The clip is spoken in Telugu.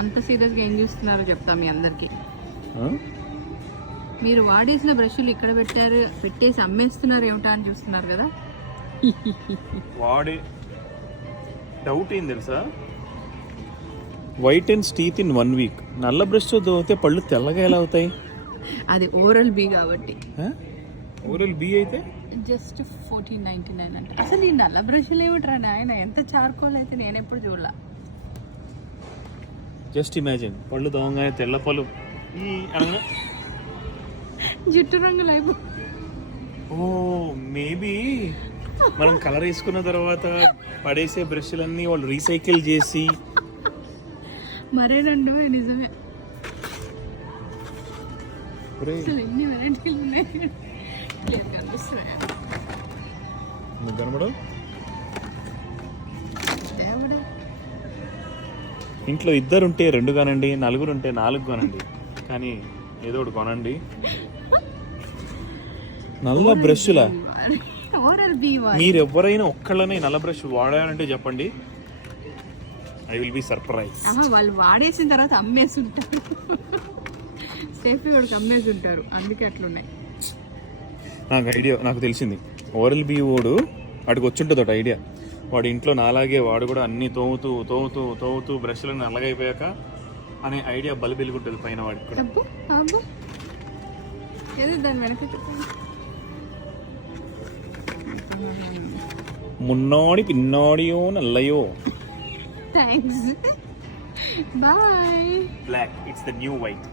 అంత సీరియస్గా ఏం చూస్తున్నారో చెప్తా మీ అందరికి. మీరు వాడేసిన బ్రష్లు ఇక్కడ పెట్టేసి అమ్మేస్తున్నారు ఏమిటా అని చూస్తున్నారు కదా. వాడే డౌట్ ఏం తెలుసా, white and teeth in 1 week. నల్ల బ్రష్ తోతే పళ్ళు తెల్లగా ఎలా అవుతాయి? అది ఓరల్ బి కాబట్టి. ఓరల్ బి అయితే జస్ట్ 14.99 అంట. అసలు ఈ నల్ల బ్రష్లు ఏమిట్రా నాయన, ఎంత చార్కోల్ అయితే నేను ఎప్పుడు చూడలా. జస్ట్ ఇమాజిన్, పళ్ళు దోమగానే తెల్ల పళ్ళు జుట్టు రంగులు అయిపో. ఓ మేబీ మనం కలర్ వేసుకున్న తర్వాత పడేసే బ్రష్లన్నీ వాళ్ళు రీసైకిల్ చేసి మరేనండు నిజమే. అసలు ఎన్ని వెరైటీలు ఉన్నాయి కనిపిస్తున్నాయి. కనబడు. ఇంట్లో 2 ఉంటే 2 కొనండి, 4 ఉంటే 4 కొనండి, కానీ ఏదో ఒకటి కొనండి. నల్ల బ్రష్లా మీరు ఎవరైనా ఒక్కళ్ళనే నల్ల బ్రష్ వాడారంటే చెప్పండి, ఐ విల్ బి సర్ప్రైజ్. వాళ్ళు వాడేసిన తర్వాత అమ్మేసి ఉంటారు, సేఫ్టీ వాడికి అమ్మేసి ఉంటారు, అందుకే అట్లున్నాయి. నాకు తెలిసింది, ఓరల్ బి ఓడు వాడికి వచ్చుంటుంది ఒకటి ఐడియా. వాడు ఇంట్లో నాలాగే వాడు కూడా అన్ని తోముతూ బ్రష్లను నల్లగైపోయాక అనే ఐడియా బల్బు వెలుగుంటుంది పైన వాడికి కూడా. దాని వెనక మున్నాడి పిన్నాడియో నల్లయో. Thanks, bye. Black, it's the new white.